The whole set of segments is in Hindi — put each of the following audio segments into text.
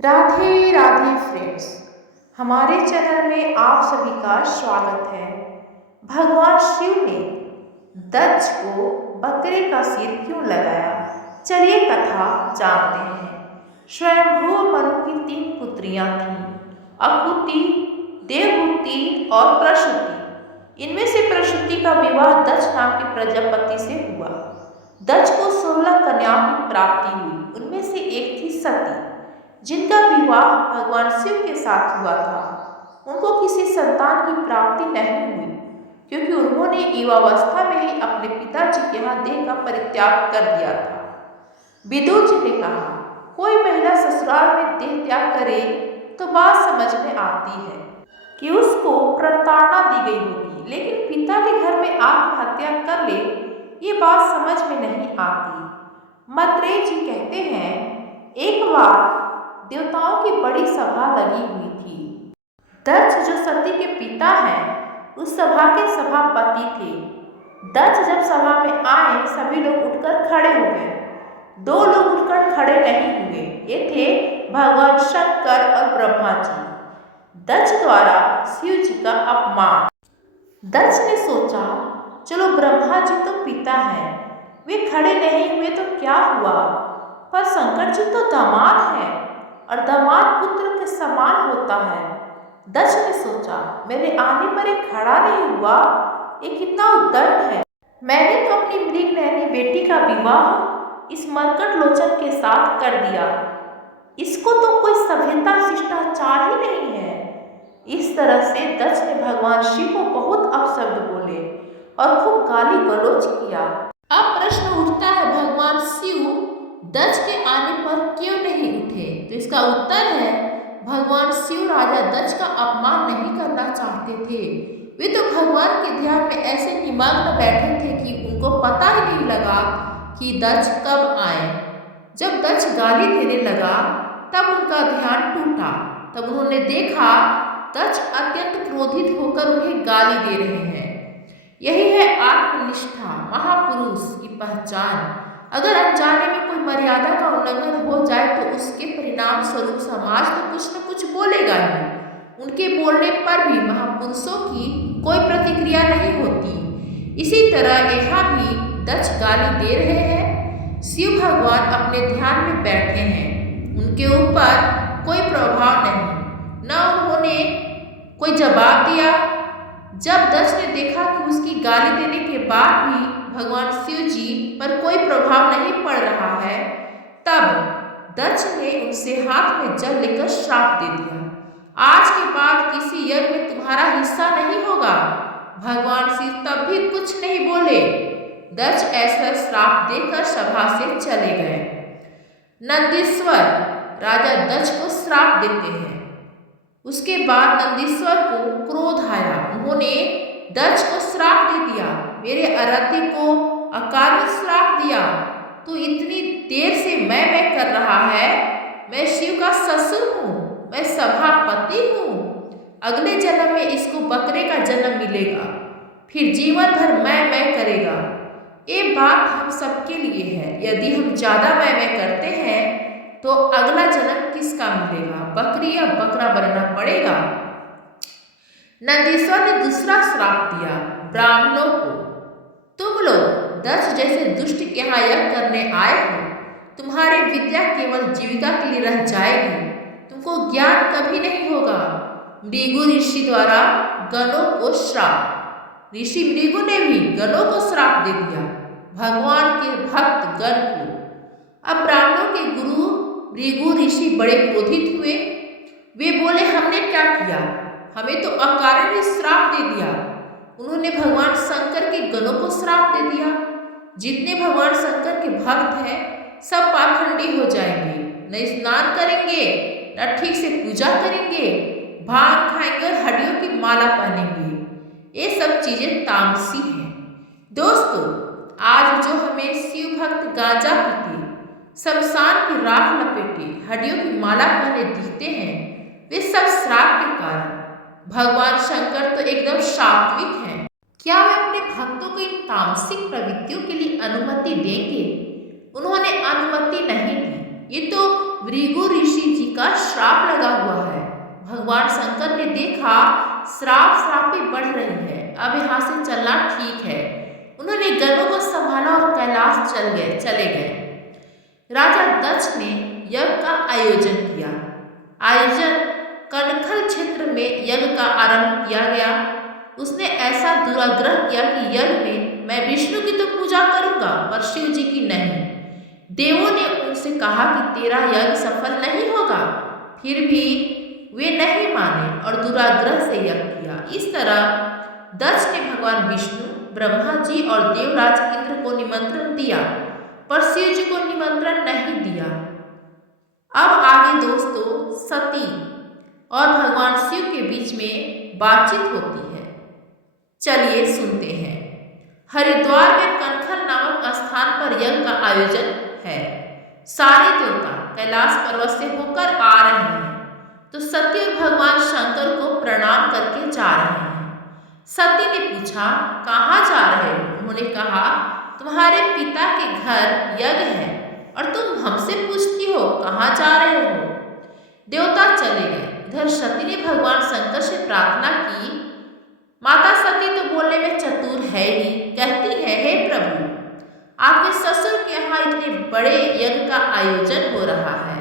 राधे राधे फ्रेंड्स, हमारे चैनल में आप सभी का स्वागत है। भगवान शिव ने दक्ष को बकरे का सिर क्यों लगाया, चलिए कथा जानते हैं। स्वयंभू मनु की 3 पुत्रियां थीं, अकुति, देवहूति और प्रसूति। इनमें से प्रसूति का विवाह दक्ष नाम के प्रजापति से हुआ। दक्ष को 16 कन्याओं की प्राप्ति हुई। उनमें से एक थी सती, जिनका विवाह भगवान शिव के साथ हुआ था। उनको किसी संतान की प्राप्ति नहीं हुई, क्योंकि उन्होंने युवावस्था में ही अपने पिताजी के यहाँ देह का परित्याग कर दिया था। विदुर जी ने कहा, कोई महिला ससुराल में देह त्याग करे तो बात समझ में आती है कि उसको प्रताड़ना दी गई होगी, लेकिन पिता के घर में आत्महत्या कर ले, ये बात समझ में नहीं आती। मैत्रेय जी कहते हैं, एक बार देवताओं की बड़ी सभा लगी हुई थी। दक्ष जो सती के पिता हैं, उस सभा के सभापति थे। दक्ष जब सभा में आए, सभी लोग उठकर खड़े हो गए। 2 लोग उठकर खड़े नहीं हुए, ये थे भगवान शंकर और ब्रह्मा जी। दक्ष द्वारा शिव जी का अपमान। दक्ष ने सोचा, चलो ब्रह्मा जी तो पिता हैं, वे खड़े नहीं हुए तो क्या हुआ, पर शंकर जी तो दामाद हैं और दामाद पुत्र के समान होता है। दक्ष ने सोचा, मेरे आने पर एक खड़ा नहीं हुआ, ये कितना उद्दंड है। मैंने तो अपनी मृगनयनी बेटी का विवाह इस मरकट लोचन के साथ कर दिया। इसको तो कोई सभ्यता शिष्टाचार ही नहीं है। इस तरह से दक्ष ने भगवान शिव को बहुत अपशब्द बोले और खूब गाली गलौज किया। अब प्रश्न उठता है, भगवान शिव दक्ष के आने पर क्यों नहीं उठे? तो इसका उत्तर है, भगवान शिव राजा दक्ष का अपमान नहीं करना चाहते थे। वे तो भगवान के ध्यान में ऐसे निमग्न बैठे थे कि उनको पता ही नहीं लगा कि दक्ष कब आए। जब दक्ष गाली देने लगा, तब उनका ध्यान टूटा। तब उन्होंने देखा दक्ष अत्यंत क्रोधित होकर उन्हें गाली दे रहे हैं। यही है आत्मनिष्ठा, महापुरुष की पहचान। अगर अनजाने में कोई मर्यादा का उल्लंघन हो जाए तो उसके परिणाम स्वरूप समाज तो कुछ न कुछ बोलेगा ही। उनके बोलने पर भी महापुरुषों की कोई प्रतिक्रिया नहीं होती। इसी तरह यहाँ भी दक्ष गाली दे रहे हैं। शिव भगवान अपने ध्यान में बैठे हैं, उनके ऊपर कोई प्रभाव नहीं, न उन्होंने कोई जवाब दिया। जब दक्ष ने देखा कि उसकी गाली देने के बाद भी भगवान शिव जी पर कोई प्रभाव नहीं पड़ रहा है, तब दक्ष ने उनसे हाथ में जल लेकर श्राप दे दिया, आज के बाद किसी यज्ञ में तुम्हारा हिस्सा नहीं होगा। भगवान शिव तब भी कुछ नहीं बोले। दक्ष ऐसा श्राप देकर सभा से चले गए। नंदीश्वर राजा दक्ष को श्राप देते हैं। उसके बाद नंदीश्वर को क्रोध आया। उन्होंने दक्ष को श्राप दे दिया, मेरे आराध्य को अकारण श्राप दिया। तू इतनी देर से मैं कर रहा है, मैं शिव का ससुर हूँ, मैं सभापति हूँ। अगले जन्म में इसको बकरे का जन्म मिलेगा, फिर जीवन भर मैं करेगा। ये बात हम सबके लिए है। यदि हम ज़्यादा मैं करते हैं तो अगला जन्म किसका मिलेगा, बकरी या बकरा बनना पड़ेगा। नंदीश्वर ने दूसरा श्राप दिया ब्राह्मणों को, तुम लोग दक्ष जैसे दुष्ट के यहाँ यज्ञ करने आए हो, तुम्हारी विद्या केवल जीविका के लिए रह जाएगी, तुमको ज्ञान कभी नहीं होगा। मृगु ऋषि द्वारा गणों को श्राप। ऋषि मृगु ने भी गणों को श्राप दे दिया, भगवान के भक्त गण को। अब ब्राह्मणों के गुरु मृगु ऋषि बड़े क्रोधित हुए। वे बोले, हमने क्या किया, हमें तो अकारण ही श्राप दे दिया। उन्होंने भगवान शंकर के गणों को श्राप दे दिया। जितने भगवान शंकर के भक्त हैं, सब पाखंडी हो जाएंगे, न स्नान करेंगे, न ठीक से पूजा करेंगे, भांग खाएंगे और हड्डियों की माला पहनेंगे। ये सब चीजें तामसी हैं। दोस्तों, आज जो हमें शिव भक्त गांजा पीते, शमशान की राख लपेटे, हड्डियों की माला पहने दिखते हैं, वे सब श्राप के कारण। भगवान शंकर तो एकदम सात्विक हैं। क्या वे अपने भक्तों को इन तामसिक प्रवृत्तियों के लिए अनुमति देंगे? उन्होंने अनुमति नहीं दी। ये तो भृगु ऋषि जी का भगवान शंकर ने देखा श्राप श्रापें बढ़ रही है, अब यहाँ से चलना ठीक है। उन्होंने गणों को संभाला और कैलाश चले गए। राजा दक्ष ने यज्ञ का आयोजन किया। आयोजन कनखल क्षेत्र में यज्ञ का आरंभ किया गया। उसने ऐसा दुराग्रह किया कि यज्ञ में मैं विष्णु की तो पूजा करूंगा पर शिव जी की नहीं। देवों ने उनसे कहा कि तेरा यज्ञ सफल नहीं होगा, फिर भी वे नहीं माने और दुराग्रह से यज्ञ किया। इस तरह दक्ष ने भगवान विष्णु, ब्रह्मा जी और देवराज इंद्र को निमंत्रण दिया पर शिव जी को निमंत्रण नहीं दिया। अब आगे दोस्तों सती और भगवान शिव के बीच में बातचीत होती है। चलिए सुनते हैं। हरिद्वार में कनखल नामक स्थान पर यज्ञ का आयोजन है। सारे देवता कैलाश पर्वत से होकर आ रहे हैं तो सती और भगवान शंकर को प्रणाम करके जा रहे हैं। सती ने पूछा, कहाँ जा रहे हो? उन्होंने कहा, तुम्हारे पिता के घर यज्ञ है और तुम हमसे पूछती हो कहाँ जा रहे हो? देवता चले गए। इधर सती ने भगवान शंकर से प्रार्थना की। माता सती तो बोलने में चतुर है ही, कहती है, हे प्रभु, आपके ससुर के यहाँ इतने बड़े यज्ञ का आयोजन हो रहा है।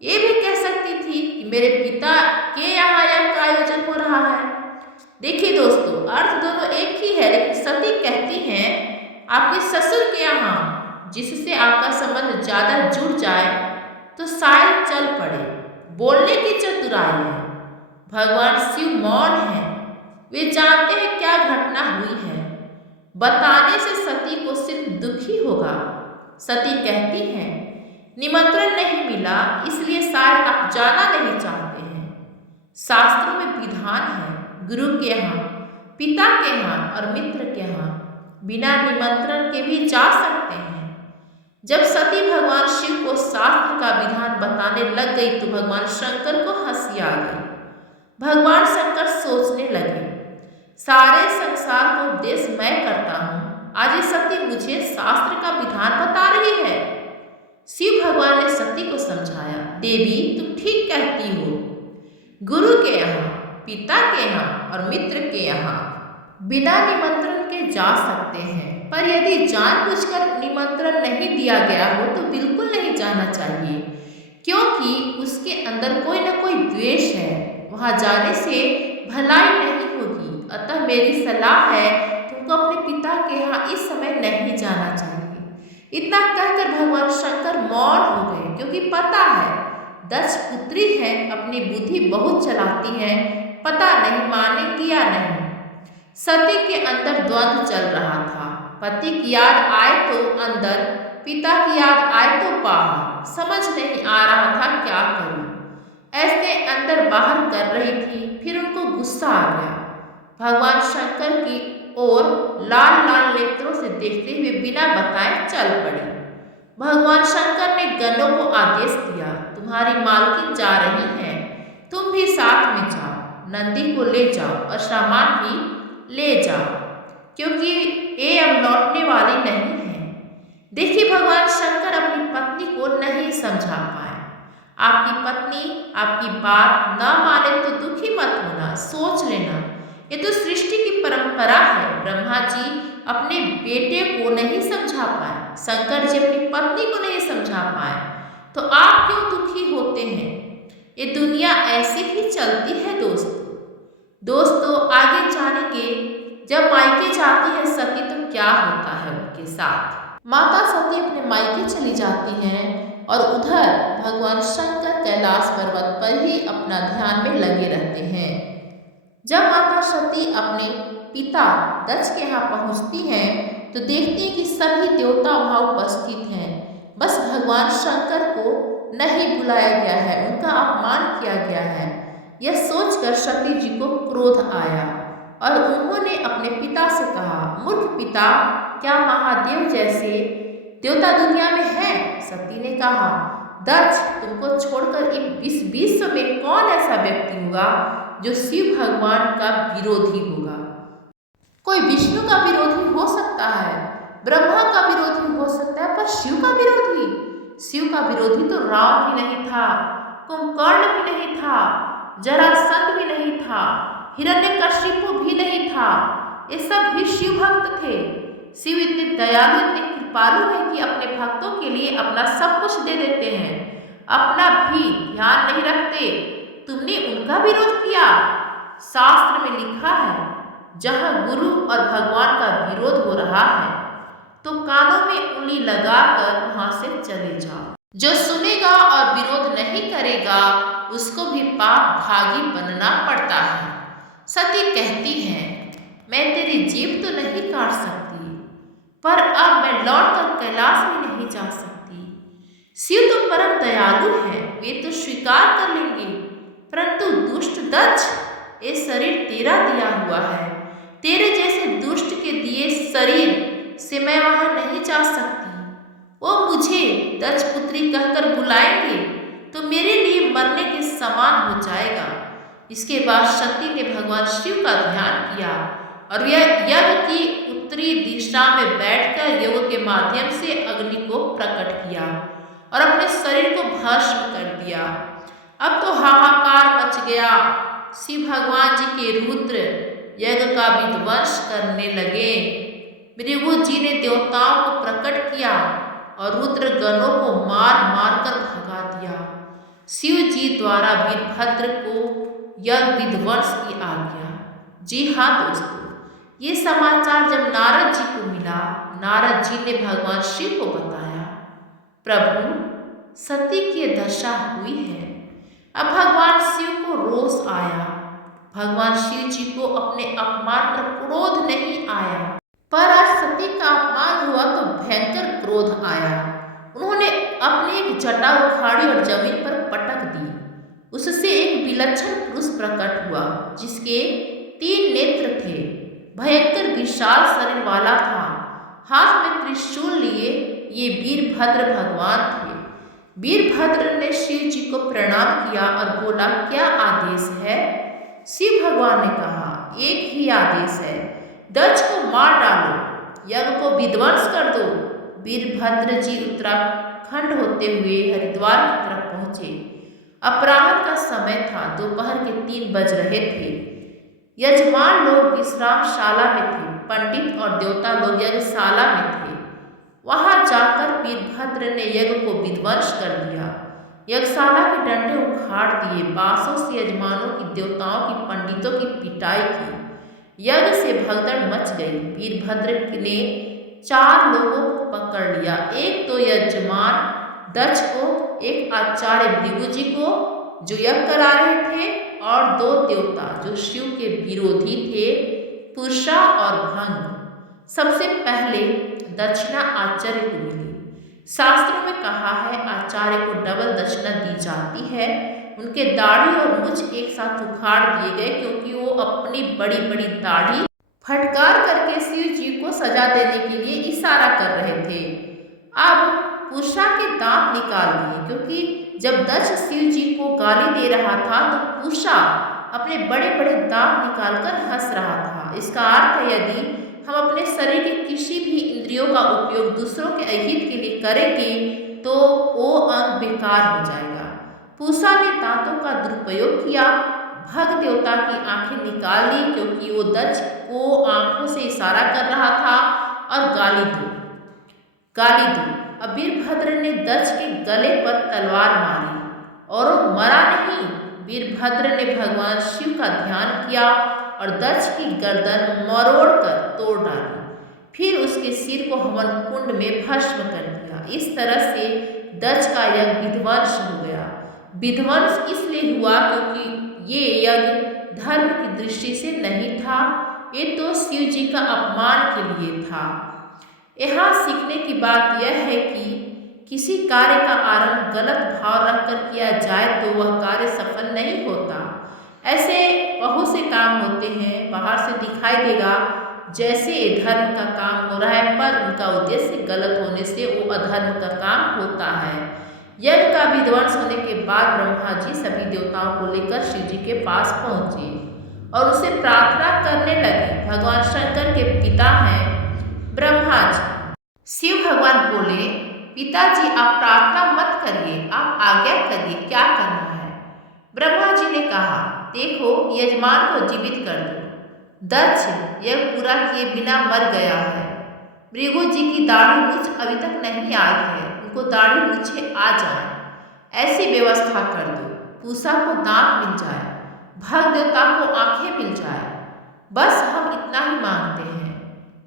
ये भी कह सकती थी कि मेरे पिता के यहाँ यज्ञ का आयोजन हो रहा है। देखिए दोस्तों, अर्थ दोनों एक ही है, लेकिन सती कहती हैं आपके ससुर के यहाँ जिससे आपका संबंध ज्यादा जुड़ जाए तो शायद चल पड़े। बोलने की चतुराई है। भगवान शिव मौन है, वे जानते हैं क्या घटना हुई है। बताने से सती को सिर्फ दुख ही होगा। सती कहती हैं, निमंत्रण नहीं मिला इसलिए शायद आप जाना नहीं चाहते हैं। शास्त्रों में विधान है, गुरु के यहाँ, पिता के यहाँ और मित्र के यहाँ बिना निमंत्रण के भी जा सकते हैं। जब सती भगवान शिव को शास्त्र का विधान बताने लग गई तो भगवान शंकर को हंसी आ गई। भगवान शंकर सोचने लगे, सारे संसार को उपदेश मैं करता हूँ, आज ये सती मुझे शास्त्र का विधान बता रही है। शिव भगवान ने सती को समझाया, देवी तुम ठीक कहती हो। गुरु के यहाँ, पिता के यहाँ और मित्र के यहाँ बिना निमंत्रण के जा सकते हैं, पर यदि जानबूझकर निमंत्रण नहीं दिया गया हो तो बिल्कुल नहीं जाना चाहिए, क्योंकि उसके अंदर कोई ना कोई द्वेष है। वहाँ जाने से भलाई नहीं होगी। अतः मेरी सलाह है तुमको अपने पिता के यहाँ इस समय नहीं जाना चाहिए। इतना कहकर भगवान शंकर मौन हो गए, क्योंकि पता है दक्ष पुत्री है, अपनी बुद्धि बहुत चलाती है, पता नहीं मानेगी या नहीं। सती के अंदर द्वंद्व चल रहा था। पति की याद आए तो अंदर, पिता की याद आए तो बाहर। समझ नहीं आ रहा था क्या करूं। ऐसे अंदर बाहर कर रही थी, फिर उनको गुस्सा आ गया। भगवान शंकर की ओर लाल लाल नेत्रों से देखते हुए बिना बताए चल पड़े। भगवान शंकर ने गणों को आदेश दिया, तुम्हारी मालकिन जा रही है, तुम भी साथ में जाओ, नंदी को ले जाओ और सामान भी ले जाओ, क्योंकि ये अब लौटने वाली नहीं है। देखिए भगवान शंकर अपनी पत्नी को नहीं समझा पाए। आपकी पत्नी आपकी बात न माने तो दुखी मत होना, सोच लेना, ये तो सृष्टि की परंपरा है। ब्रह्मा जी अपने बेटे को नहीं समझा पाए, शंकर जी अपनी पत्नी को नहीं समझा पाए, तो आप क्यों दुखी होते हैं? ये दुनिया ऐसे ही चलती है दोस्तों आगे जानेंगे जब मायके जाती है सती तो क्या होता है उनके साथ। माता सती अपने मायके चली जाती हैं और उधर भगवान शंकर कैलाश पर्वत पर ही अपना ध्यान में लगे रहते हैं। जब माता सती अपने पिता दक्ष के यहाँ पहुँचती हैं तो देखती हैं कि सभी देवता वहाँ उपस्थित हैं, बस भगवान शंकर को नहीं बुलाया गया है, उनका अपमान किया गया है। यह सोचकर सती जी को क्रोध आया और उन्होंने अपने पिता से कहा, मूर्ख पिता, क्या महादेव जैसे देवता दुनिया में हैं? सती ने कहा, दक्ष, तुमको छोड़कर इस विश्व में कौन ऐसा व्यक्ति होगा जो शिव भगवान का विरोधी होगा? कोई विष्णु का विरोधी हो सकता है, ब्रह्मा का विरोधी हो सकता है, पर शिव का विरोधी? शिव का विरोधी तो राम भी नहीं था, कुंभकर्ण भी नहीं था, जरासंध भी नहीं था, हिरण्यकशिपु भी नहीं था। ये सब भी शिव भक्त थे। शिव इतने दयालु, इतने कृपालु हैं कि अपने भक्तों के लिए अपना सब कुछ दे देते हैं, अपना भी ध्यान नहीं रखते। तुमने उनका विरोध किया। शास्त्र में लिखा है, जहां गुरु और भगवान का विरोध हो रहा है तो कानों में उंगली लगाकर वहां से चले जाओ। जो सुनेगा और विरोध नहीं करेगा उसको भी पाप भागी बनना पड़ता है। सती कहती है, मैं तेरी जीभ तो नहीं काट सकती, पर अब मैं लौटकर कैलाश में नहीं जा सकती। शिव तो परम दयालु है, वे तो स्वीकार कर लेंगे, परंतु दुष्ट दक्ष, ये शरीर तेरा दिया हुआ है। तेरे जैसे दुष्ट के दिए शरीर से मैं वहां नहीं जा सकती। वो मुझे दक्ष पुत्री कहकर बुलाएंगे तो मेरे लिए मरने के समान हो जाएगा। इसके बाद सती ने भगवान शिव का ध्यान किया और यह यज्ञ की उत्तरी दिशा में बैठकर योग के माध्यम से अग्नि को प्रकट किया और अपने शरीर को भस्म कर दिया। अब तो हाहाकार मच गया। शिव भगवान जी के रुद्र यज्ञ का विध्वंस करने लगे। भृगु जी ने देवताओं को प्रकट किया और रुद्र गणों को मार मार कर भगा दिया। शिव जी द्वारा वीरभद्र को यज्ञ विध्वंस की आज्ञा। जी हाँ दोस्तों, ये समाचार जब नारद जी को मिला, नारद जी ने भगवान शिव को बताया, प्रभु सती की दशा हुई है। अब भगवान शिव को रोष आया। भगवान शिव जी को अपने अपमान पर क्रोध नहीं आया, पर आज सती का अपमान हुआ तो भयंकर क्रोध आया। उन्होंने अपनी एक जटा उखाड़ी और जमीन पर पटक दी। उससे एक विलक्षण पुरुष प्रकट हुआ, जिसके 3 नेत्र थे, भयंकर विशाल शरीर वाला था, हाथ में त्रिशूल लिए ये वीरभद्र भगवान थे। वीरभद्र ने शिव जी को प्रणाम किया और बोला, क्या आदेश है? शिव भगवान ने कहा, एक ही आदेश है, दक्ष को मार डालो, यज्ञ को विध्वंस कर दो। वीरभद्र जी उत्तराखंड होते हुए हरिद्वार की तरफ पहुंचे। अपराह्न का समय था, दोपहर के 3 बज रहे थे। यजमान लोग विश्रामशाला में थे, पंडित और देवता लोग यज्ञशाला में थे। वहां जाकर वीरभद्र ने यज्ञ को विध्वंस कर दिया। यज्ञशाला के डंडे उखाड़ दिए, बांसों से यजमानों की, देवताओं की, पंडितों की पिटाई की। यज्ञ से भगदड़ मच गई। वीरभद्र ने 4 लोगों को पकड़ लिया, एक तो यजमान दक्ष को, एक आचार्य भृगु जी को जो यज्ञ करा रहे थे, और 2 देवता जो शिव के विरोधी थे, पुरुषा और भंग। सबसे पहले दक्षिणा आचार्य को मिली। शास्त्रों में कहा है, आचार्य को डबल दक्षिणा दी जाती है। उनके दाढ़ी और मुछ एक साथ उखाड़ दिए गए, क्योंकि वो अपनी बड़ी बड़ी दाढ़ी फटकार करके शिव जी को सजा देने के लिए इशारा कर रहे थे। अब पुरुषा के दांत निकाल दिए, क्योंकि जब दक्ष शिव जी को गाली दे रहा था तो पुरुषा अपने बड़े बड़े दांत निकालकर हंस रहा था। इसका अर्थ है, यदि हम अपने शरीर के किसी भी इंद्रियों का उपयोग दूसरों के अहित के लिए करेंगे तो वो अंग बेकार हो जाएगा। पूषा ने दांतों का दुरुपयोग किया, भग देवता की आंखें निकाल ली, क्योंकि वो दक्ष को आंखों से इशारा कर रहा था, और गाली दो। अब वीरभद्र ने दक्ष के गले पर तलवार मारी और वो मरा नहीं। वीरभद्र ने भगवान शिव का ध्यान किया और दक्ष की गर्दन मरोड़ कर तोड़ डाली, फिर उसके सिर को हवन कुंड में भस्म कर दिया। इस तरह से दक्ष का यज्ञ विध्वंस हो गया। विध्वंस इसलिए हुआ क्योंकि ये यज्ञ धर्म की दृष्टि से नहीं था, ये तो शिव जी का अपमान के लिए था। यहाँ सीखने की बात यह है कि किसी कार्य का आरंभ गलत भाव रखकर किया जाए तो वह कार्य सफल नहीं होता। ऐसे बहुत से काम होते हैं, बाहर से दिखाई देगा जैसे धर्म का काम हो रहा है, पर उनका उद्देश्य गलत होने से वो अधर्म का काम होता है। यज्ञ का विध्वंस होने के बाद ब्रह्मा जी सभी देवताओं को लेकर शिव जी के पास पहुंचे और उसे प्रार्थना करने लगे। भगवान शंकर के पिता हैं ब्रह्मा जी। शिव भगवान बोले, पिताजी आप प्रार्थना मत करिए, आप आज्ञा करिए, क्या करना है? ब्रह्मा जी ने कहा, देखो यजमान को जीवित कर दो। दक्ष यह पूरा किए बिना मर गया है। भृगु जी की दाढ़ी मूछ अभी तक नहीं आई है, उनको दाढ़ी मूछें आ जाए, ऐसी व्यवस्था कर दो। पूषा को दांत मिल जाए, भग देवता को आंखें मिल जाए, बस हम इतना ही मांगते हैं।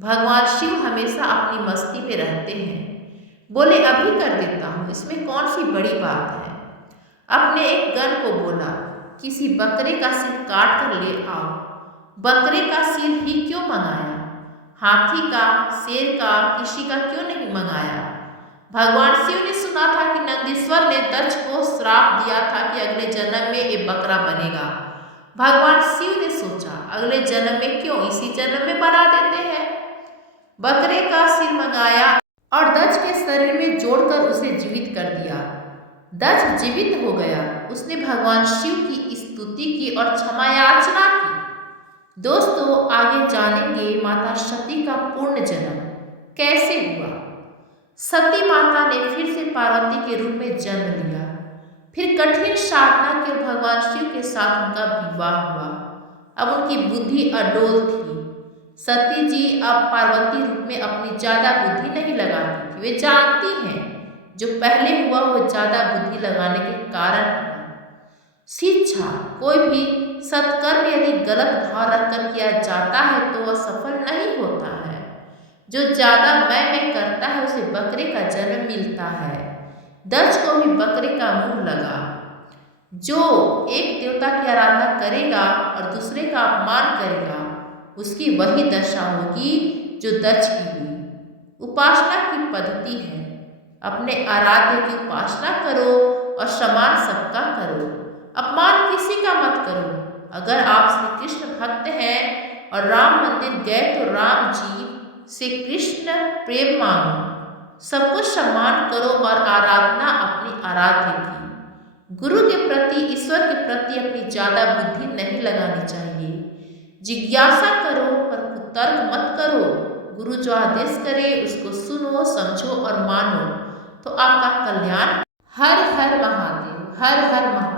भगवान शिव हमेशा अपनी मस्ती में रहते हैं। बोले अभी कर देता हूँ, इसमें कौन सी बड़ी बात है। अपने एक गण को बोला, किसी बकरे का सिर काट कर ले आओ। बकरे का सिर ही क्यों मंगाया, हाथी का, शेर का, किसी का क्यों नहीं मंगाया। भगवान शिव ने सुना था कि नंदीश्वर ने दक्ष को श्राप दिया था कि अगले जन्म में ये बकरा बनेगा। भगवान शिव ने सोचा अगले जन्म में क्यों, इसी जन्म में बना देते हैं। बकरे का सिर मंगाया और दक्ष के शरीर में जोड़कर उसे जीवित कर दिया। दक्ष जीवित हो गया। उसने भगवान शिव की स्तुति की और क्षमा याचना की। दोस्तों आगे जानेंगे माता सती का पूर्ण जन्म कैसे हुआ। सती माता ने फिर से पार्वती के रूप में जन्म लिया। फिर कठिन साधना के भगवान शिव के साथ उनका विवाह हुआ। अब उनकी बुद्धि अडोल थी। सती जी अब पार्वती रूप में अपनी ज्यादा बुद्धि नहीं लगाती थी। वे जानती हैं जो पहले हुआ वो ज्यादा बुद्धि लगाने के कारण हुआ। शिक्षा, कोई भी सत्कर्म यदि गलत भाव रखकर किया जाता है तो वह सफल नहीं होता है। जो ज्यादा मैं करता है उसे बकरे का जन्म मिलता है। दक्ष को भी बकरे का मुंह लगा। जो एक देवता की आराधना करेगा और दूसरे का अपमान करेगा उसकी वही दशा होगी जो दक्ष की हुई। उपासना की पद्धति है, अपने आराध्य की उपासना करो और सम्मान सबका करो, अपमान किसी का मत करो। अगर आप श्री कृष्ण भक्त हैं और राम मंदिर गए तो राम जी से कृष्ण प्रेम मांगो, सबको सम्मान करो और आराधना अपनी आराध्य की। गुरु के प्रति, ईश्वर के प्रति अपनी ज्यादा बुद्धि नहीं लगानी चाहिए। जिज्ञासा करो पर कुतर्क मत करो। गुरु जो आदेश करे उसको सुनो, समझो और मानो तो आपका कल्याण। हर हर महादेव, हर हर महादेव।